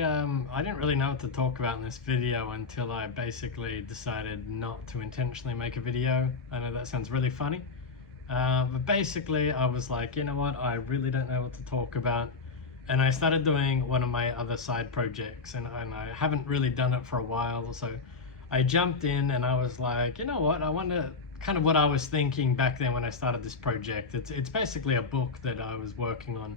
I didn't really know what to talk about in this video until I basically decided not to intentionally make a video. I know that sounds really funny, but basically I was like, you know what, I really don't know what to talk about, and I started doing one of my other side projects, and I haven't really done it for a while, so I jumped in and I was like, you know what, I wonder kind of what I was thinking back then when I started this project. It's basically a book that I was working on.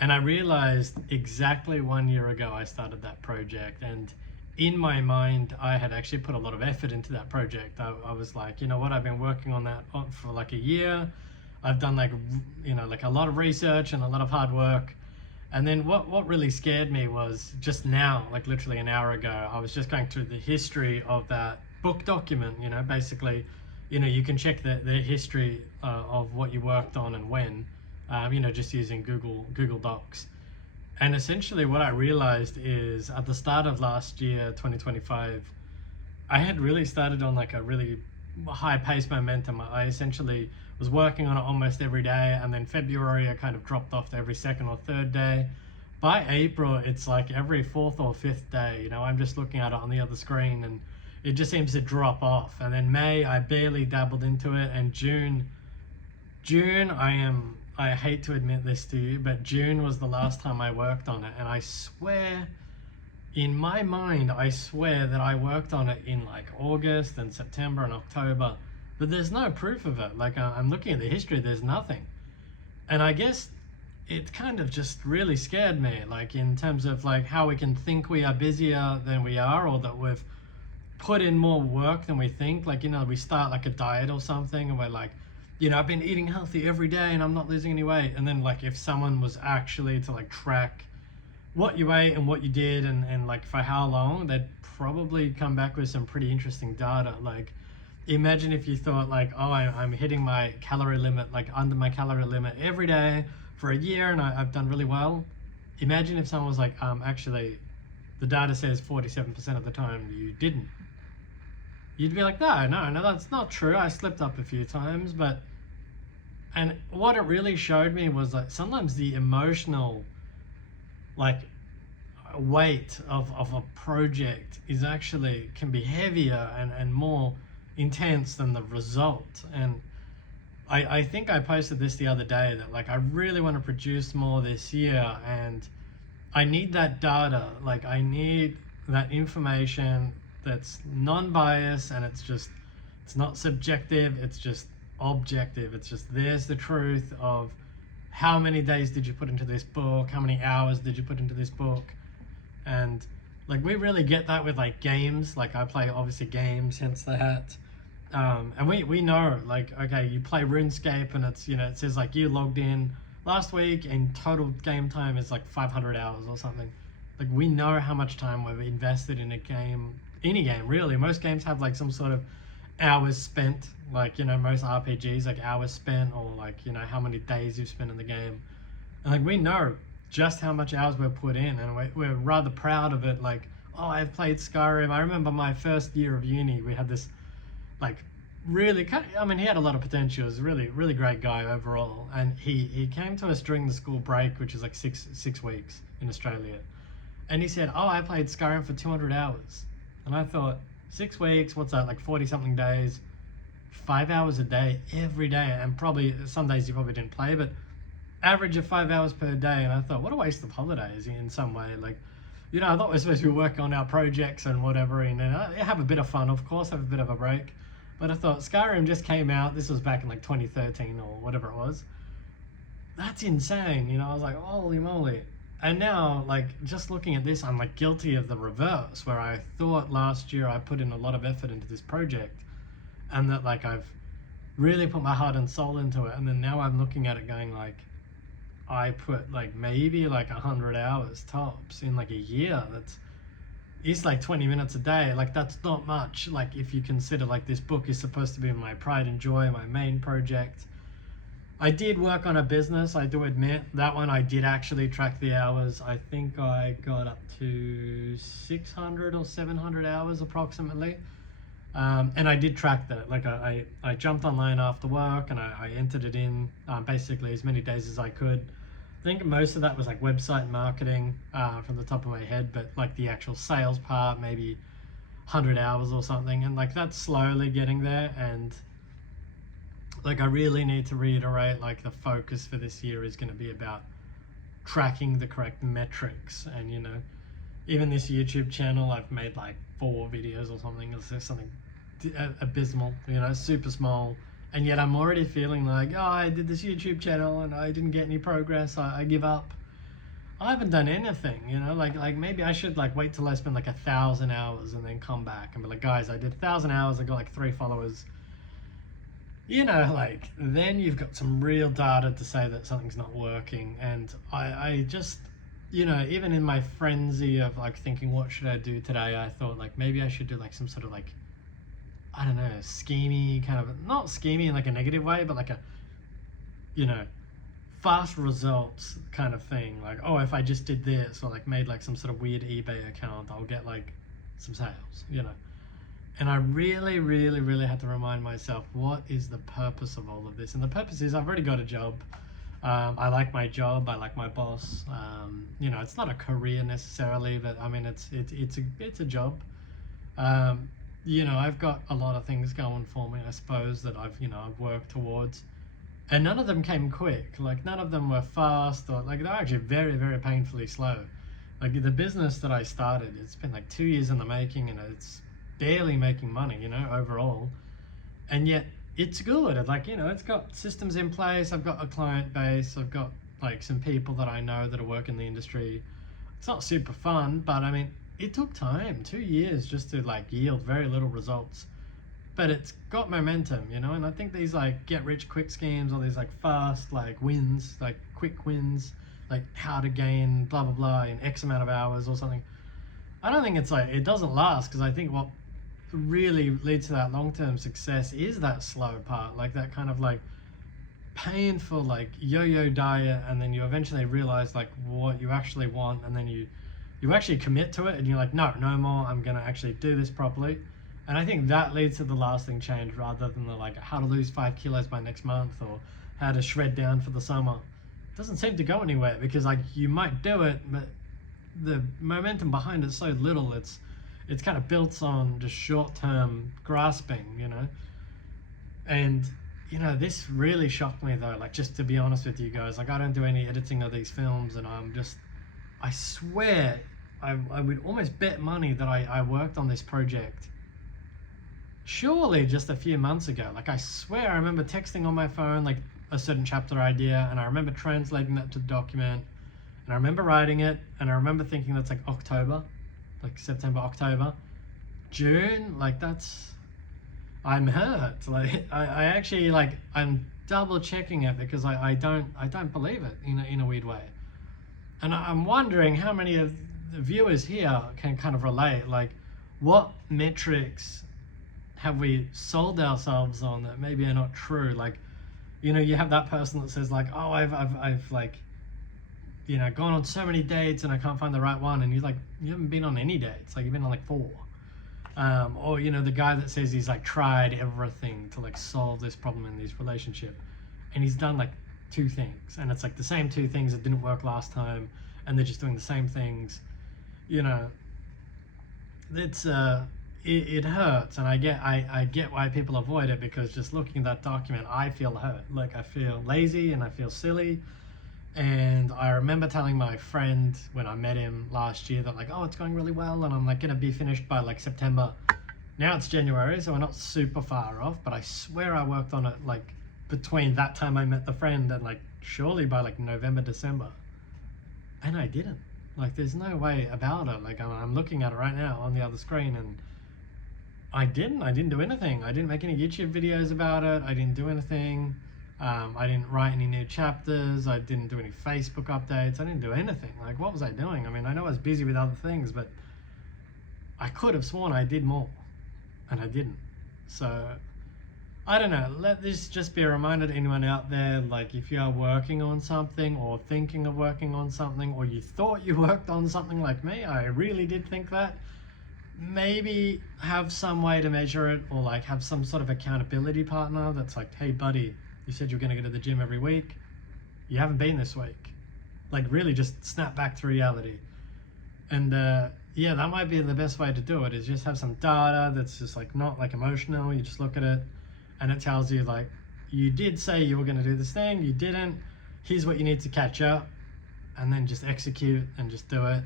And I realized exactly 1 year ago I started that project, and in my mind I had actually put a lot of effort into that project. I was like, you know what, I've been working on that for like a year. I've done like, like a lot of research and a lot of hard work. And then what really scared me was just now, like literally an hour ago, I was just going through the history of that book document. Basically, you can check the history of what you worked on and when. Just using Google Docs. And essentially what I realized is at the start of last year, 2025, I had really started on like a really high pace momentum. I essentially was working on it almost every day, and then February I kind of dropped off to every second or third day. By April, it's like every fourth or fifth day. I'm just looking at it on the other screen and it just seems to drop off. And then May, I barely dabbled into it, and June, I hate to admit this to you, but June was the last time I worked on it. And I swear, in my mind, I swear that I worked on it in like August and September and October, but there's no proof of it. Like I'm looking at the history, there's nothing. And I guess it kind of just really scared me, like in terms of like how we can think we are busier than we are, or that we've put in more work than we think. Like, we start like a diet or something and we're like, I've been eating healthy every day and I'm not losing any weight. And then like if someone was actually to like track what you ate and what you did and like for how long, they'd probably come back with some pretty interesting data. Like imagine if you thought like, oh, I'm hitting my calorie limit, like under my calorie limit every day for a year and I've done really well. Imagine if someone was like, actually the data says 47% of the time you didn't. You'd be like, no, that's not true. I slipped up a few times, and what it really showed me was like sometimes the emotional like weight of a project is actually can be heavier and more intense than the result. And I think I posted this the other day that like I really want to produce more this year, and I need that data. Like I need that information that's non-biased, and it's not subjective, it's just objective. It's just, there's the truth of how many days did you put into this book, how many hours did you put into this book. And like we really get that with like games. Like I play obviously games, hence the hat. And we know like, okay, you play RuneScape and it's, it says like you logged in last week and total game time is like 500 hours or something. Like we know how much time we've invested in a game, any game really. Most games have like some sort of hours spent, like most RPGs like hours spent, or like how many days you've spent in the game. And like we know just how much hours we've put in, and we're rather proud of it. Like, oh, I've played Skyrim. I remember my first year of uni, we had this like really he had a lot of potential. He was a really great guy overall, and he came to us during the school break, which is like six weeks in Australia, and he said, oh, I played Skyrim for 200 hours. And I thought, 6 weeks, what's that, like 40 something days, 5 hours a day, every day. And probably some days you probably didn't play, but average of 5 hours per day. And I thought, what a waste of holidays in some way. Like, I thought we were supposed to be working on our projects and whatever, and have a bit of fun, of course, have a bit of a break. But I thought Skyrim just came out, this was back in like 2013 or whatever it was. That's insane, I was like, holy moly. And now, like, just looking at this, I'm like guilty of the reverse, where I thought last year I put in a lot of effort into this project, and that like I've really put my heart and soul into it. And then now I'm looking at it going like, I put like maybe like 100 hours tops in like a year. It's like 20 minutes a day. Like that's not much. Like if you consider like this book is supposed to be my pride and joy, my main project. I did work on a business, I do admit. That one I did actually track the hours. I think I got up to 600 or 700 hours approximately. And I did track that. Like I jumped online after work and I entered it in basically as many days as I could. I think most of that was like website marketing from the top of my head, but like the actual sales part, maybe 100 hours or something. And like that's slowly getting there. And like I really need to reiterate, like the focus for this year is going to be about tracking the correct metrics. And you know, even this YouTube channel, I've made like 4 videos or something. It's just something abysmal, you know, super small. And yet I'm already feeling like, oh, I did this YouTube channel and I didn't get any progress. I give up. I haven't done anything, you know, like maybe I should like wait till I spend like 1,000 hours and then come back and be like, guys, I did 1,000 hours. I got like 3 followers. You know, like then you've got some real data to say that something's not working. And I just, you know, even in my frenzy of like thinking, what should I do today? I thought like maybe I should do like some sort of like, I don't know, schemy kind of, not schemy in like a negative way, but like a, you know, fast results kind of thing. Like, oh, if I just did this or like made like some sort of weird eBay account, I'll get like some sales, you know. And I really, really, really had to remind myself, what is the purpose of all of this? And the purpose is I've already got a job. I like my job. I like my boss. You know, it's not a career necessarily, but I mean, it's a job. You know, I've got a lot of things going for me, I suppose, that I've worked towards. And none of them came quick. Like none of them were fast, or like they're actually very, very painfully slow. Like the business that I started, it's been like 2 years in the making, and it's barely making money, you know, overall. And yet it's good. Like, you know, it's got systems in place. I've got a client base. I've got like some people that I know that are working in the industry. It's not super fun, but I mean, it took time, 2 years just to like yield very little results. But it's got momentum, you know, and I think these like get rich quick schemes, or these like fast like wins, like quick wins, like how to gain blah blah blah in X amount of hours or something. I don't think it's like, it doesn't last, because I think what really leads to that long-term success is that slow part, like that kind of like painful like yo-yo diet, and then you eventually realize like what you actually want, and then you actually commit to it, and you're like, no more, I'm gonna actually do this properly. And I think that leads to the lasting change, rather than the like how to lose 5 kilos by next month, or how to shred down for the summer. It doesn't seem to go anywhere, because like you might do it, but the momentum behind it's so little. It's kind of built on just short-term grasping, you know. And you know, this really shocked me though, like just to be honest with you guys, like I don't do any editing of these films, and I swear I would almost bet money that I worked on this project surely just a few months ago. Like I swear I remember texting on my phone like a certain chapter idea, and I remember translating that to the document, and I remember writing it, and I remember thinking that's like October, like September, October, June, like that's, I'm hurt. Like I actually like, I'm double checking it, because I don't believe it in a weird way. And I'm wondering how many of the viewers here can kind of relate, like what metrics have we sold ourselves on that maybe are not true? Like, you know, you have that person that says like, oh, I've like, you know, gone on so many dates and I can't find the right one, and you're like, you haven't been on any dates, like you've been on like 4. Or you know, the guy that says he's like tried everything to like solve this problem in his relationship, and he's done like 2 things, and it's like the same 2 things that didn't work last time, and they're just doing the same things. You know, it's it hurts, and I get why people avoid it, because just looking at that document, I feel hurt. Like I feel lazy and I feel silly. And I remember telling my friend when I met him last year that like, oh, it's going really well, and I'm like gonna be finished by like September. Now it's January, so we're not super far off, but I swear I worked on it like between that time I met the friend and like surely by like November, December. And I didn't. Like there's no way about it. Like I'm looking at it right now on the other screen, and I didn't do anything. I didn't make any YouTube videos about it. I didn't do anything. I didn't write any new chapters. I didn't do any Facebook updates. I didn't do anything. Like, what was I doing? I mean, I know I was busy with other things, but I could have sworn I did more, and I didn't. So, I don't know. Let this just be a reminder to anyone out there, like, if you are working on something, or thinking of working on something, or you thought you worked on something like me, I really did think that, maybe have some way to measure it, or like have some sort of accountability partner that's like, hey buddy, you said you're going to go to the gym every week. You haven't been this week. like really just snap back to reality. And yeah, that might be the best way to do it, is just have some data that's just like not like emotional. You just look at it and it tells you like, you did say you were going to do this thing, you didn't, here's what you need to catch up, and then just execute and just do it.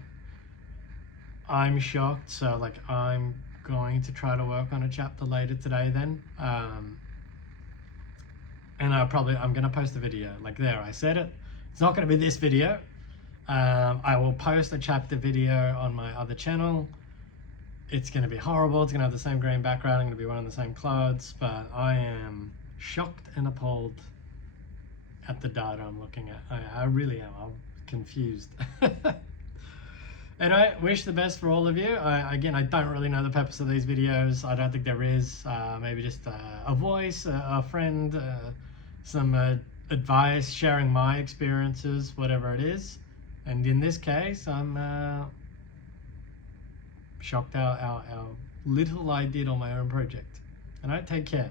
I'm shocked, so like I'm going to try to work on a chapter later today then. And I'm going to post a video. Like there, I said it. It's not going to be this video. I will post a chapter video on my other channel. It's going to be horrible. It's going to have the same green background. I'm going to be wearing the same clothes, but I am shocked and appalled at the data I'm looking at. I really am. I'm confused. Anyway, wish the best for all of you. Again, I don't really know the purpose of these videos. I don't think there is. Maybe just a voice, a friend, some advice, sharing my experiences, whatever it is. And in this case, I'm shocked how little I did on my own project. And I take care.